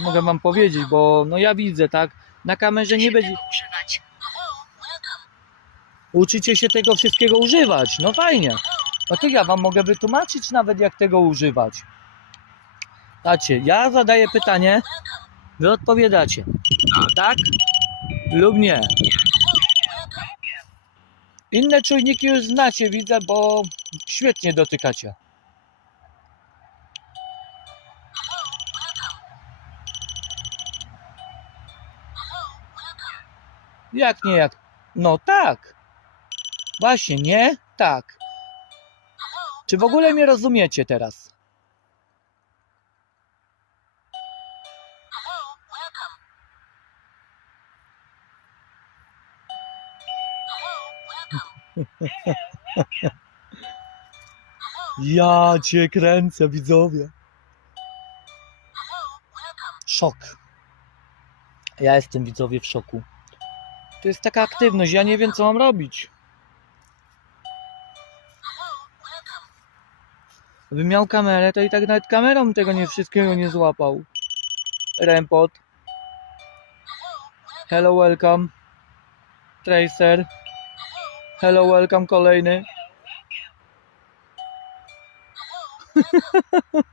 mogę wam powiedzieć, bo no ja widzę, tak? Na kamerze nie będzie. Uczycie się tego wszystkiego używać. No fajnie. No to ja wam mogę wytłumaczyć nawet jak tego używać. Dacie, ja zadaję pytanie, wy odpowiadacie. Tak lub nie. Inne czujniki już znacie, widzę, bo świetnie dotykacie. Jak nie jak? No tak. Właśnie, nie? Tak. Czy w ogóle mnie rozumiecie teraz? Ja cię kręcę, widzowie. Szok. Ja jestem widzowie w szoku. To jest taka aktywność, ja nie wiem co mam robić. Gdybym miał kamerę, to i tak nawet kamerą tego nie wszystkiego nie złapał. Rempot. Hello, welcome. Tracer. Hello, welcome kolejny.